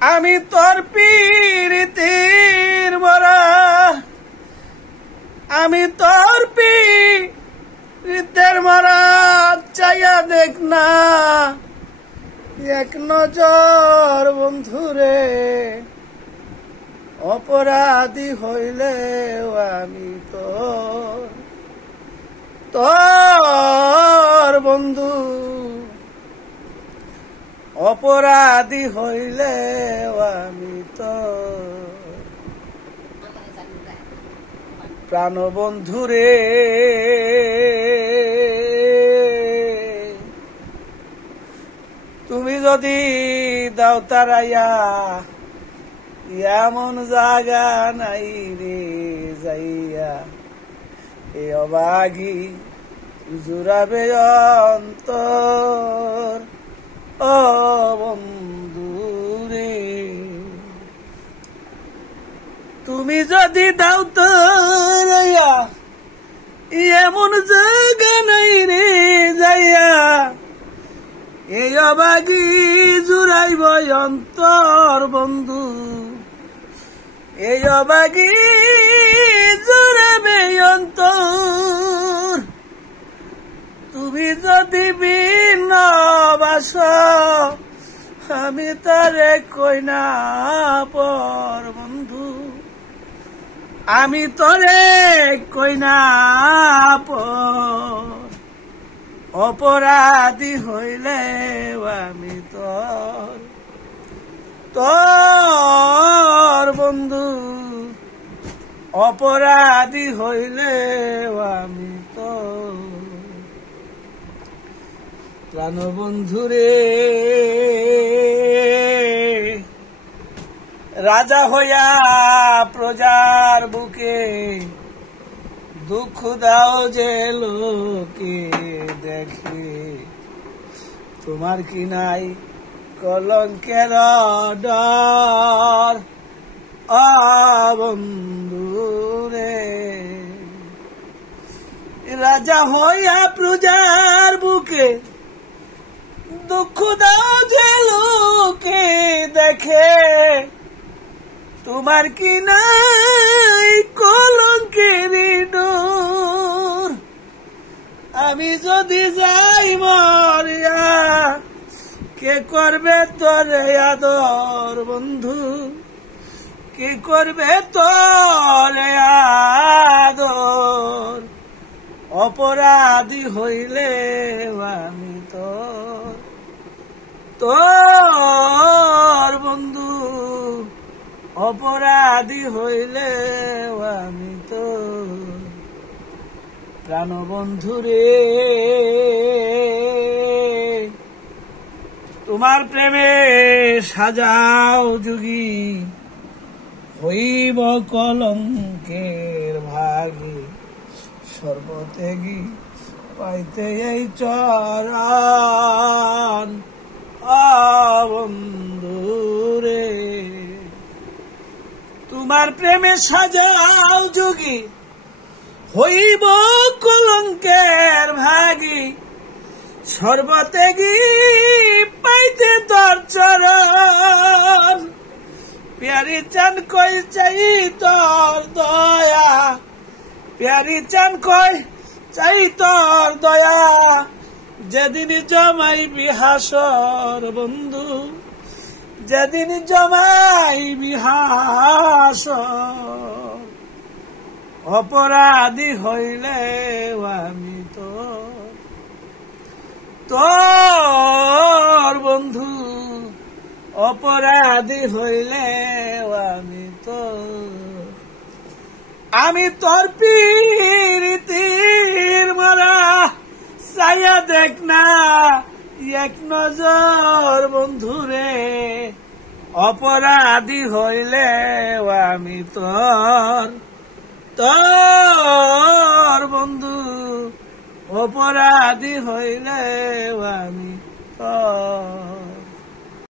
আমি তোর পীড়িতির মরা, আমি তোর পীড়িতের মরা, চাইয়া দেখ না এক নজর বন্ধুরে। অপরাধী হইলে আমি তোর বন্ধু, অপরাধী হইলে আমি প্রাণ বন্ধুরে। তুমি যদি দাও তারাইয়া, এমন জায়গা নাই রে যাইয়া, এ অবাগি জুড়াবে অন্তর। ও বন্ধুরে, তুমি যদি দাও তারাইয়া, এমন জায়গা নাই রে যাইয়া, এই অবাগি জুড়াইব অন্তর বন্ধু। এই অবাগি জুড়াবে অন্তর। তুমি যদি ভিন্ন বাস, আমি তারে কই না পর বন্ধু, আমি তোরে কই না পর। অপরাধী হইলে আমি তোর বন্ধু, অপরাধী হইলে আমি প্রাণ বন্ধুরে। রাজা হইয়া প্রজার বুকে, দুঃখ দাও যে লোকে দেখে। তোমার কি নাই কলঙ্কের ডর বন্ধুরে। রাজা হইয়া প্রজার বুকে, দুঃখ দাও যে লোকে দেখে। তোমার কি নাই কলঙ্কের ডর। আমি যদি যাই মরিয়া, কে করবে তোরে আদর বন্ধু, কে করবে তোরে আদর। অপরাধী হইলে আমি তোর বন্ধু, অপরাধী হইলে আমি প্রাণ বন্ধুরে। তোমার প্রেমে সাজাও যুগী, হইব কলঙ্কের ভাগী। সর্বত্যাগী পাইতে এই চরণ বন্ধুরে। তোমার প্রেমে সাজাও যুগী, হইব কলঙ্কের ভাগী। সর্বত্যাগী পাইতে তোর চরণ। প্যারি চান কই চাই তোর দয়া, প্যারি চান কই চাই তোর দয়া। যেদিন জমাইবি হাসর বন্ধু, যেদিন জমাইবি হাসর। অপরাধী হইলে আমি তোর বন্ধু, অপরাধী হইলে আমি তোর পীড়িতির মরা। চাইয়া দেখ না এক নজর বন্ধুরে। অপরাধী হইলে আমি তোর বন্ধু, অপরাধী হইলে আমি তোর।